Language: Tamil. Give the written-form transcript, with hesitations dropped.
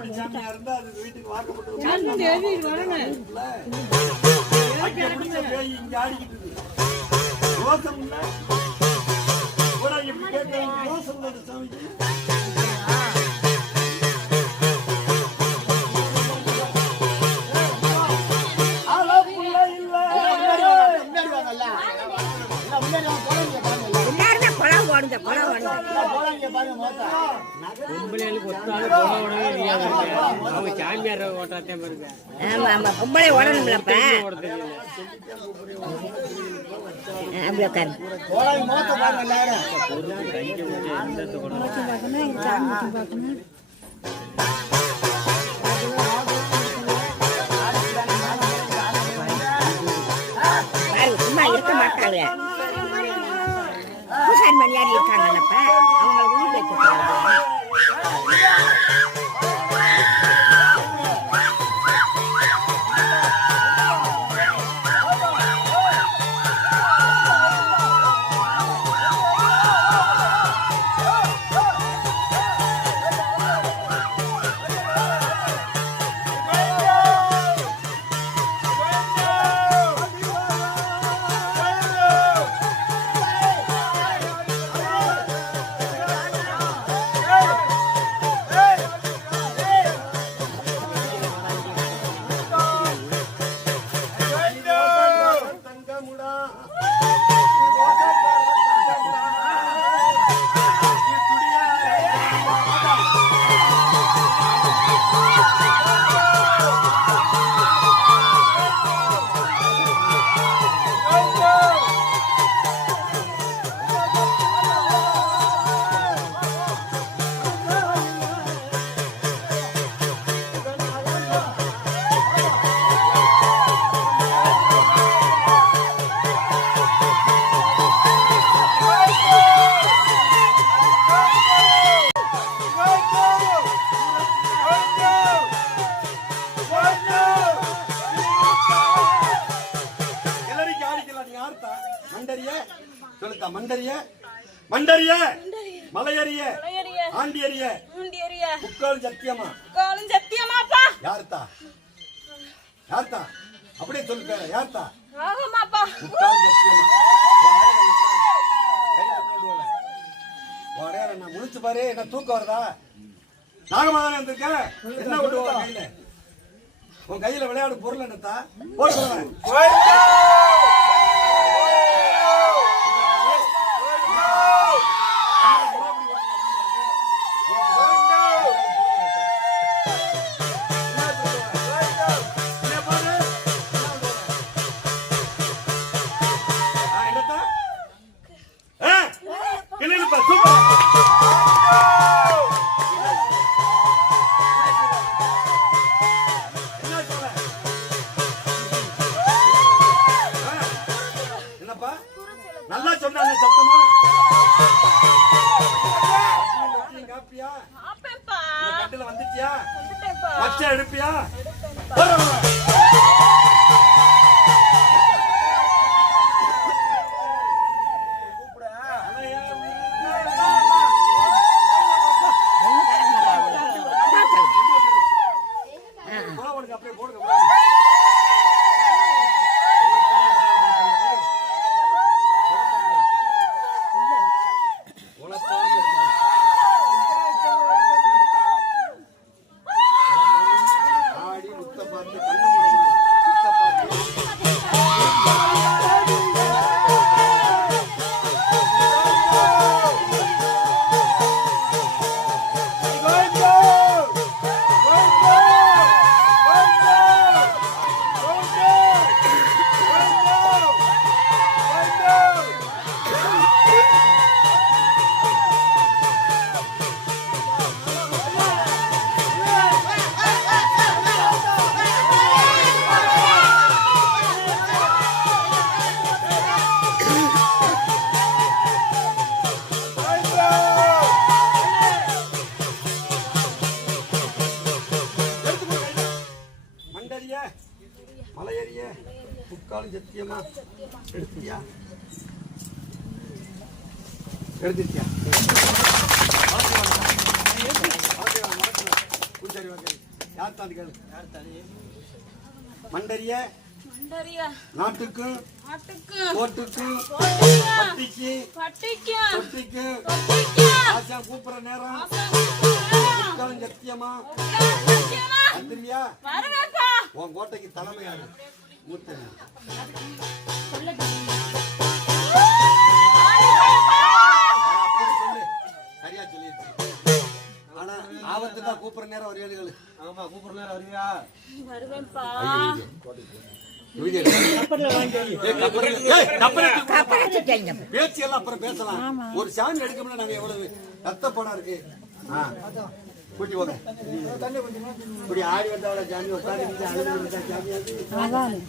வீட்டுக்கு வாக்கப்பட்டு பொம்பளை ஓடணும்லப்ப சும்மா இருக்க மாட்டாங்க. பூசாரி மரியாதை இருக்காங்கல்லப்ப அவங்க வீட்டுல மண்டரிய மண்டரிய மலையறிய ஆண்டியறிய முக்காலும் சத்தியமா சத்தியமாப்பா யார்த்தா யார்த்தா அப்படியே சொல்லுங்க யார்த்தா ஆமாப்பா முக்காலும் சத்தியமா நான் முடிச்சு பாரு என்ன தூக்கம் வருதா நாகமாதானே இருந்திருக்கேன் என்ன கொண்டு வர கையில உன் கையில விளையாடு பொருள் என்னத்தா போடுறேன் நல்லா சொன்னாங்க சத்தமா காப்பியா கட்டில வந்துச்சியா வச்ச எடுப்பியா அப்படியே போடுங்க மலையறிய முக்காலும் சத்தியமா எடுத்தியா எடுத்துட்டியா சரி ஓகே. யார் தான் கேளு. மண்டரிய மண்டரிய நாட்டுக்கும் நாட்டுக்கும் கோட்டுக்கும் கோட்டுக்கும் பட்டிக்கு பட்டிக்கும் தொட்டிக்கு தொட்டிக்கும் ஆசா கூப்பிடுற நேரம் ஆசைக்கும் உட்காலும் சத்தியமா சத்தியமா வந்துருவியா? வருவேன்ப்பா. உன் கோட்டைக்கு தலைமையாரு மூத்த அப்படி சொல்லு. சரியா சொல்லிருச்சு. ஆனா ஆபத்து தான் கூப்பிடுற நேரம் ஒரு ஏழுகள். ஆமா கூப்பிடுற நேரம் வருவியா? வருவேன்ப்பா. பேச்சு எல்லாம் அப்புறம் பேசலாம். ஒரு சாமி எடுக்கணும்னா நாங்க எவ்வளவு ரத்த பணம் இருக்கு. கூட்டி போங்க. இப்படி ஆடி வந்தவள சாமி உட்காந்து சாமி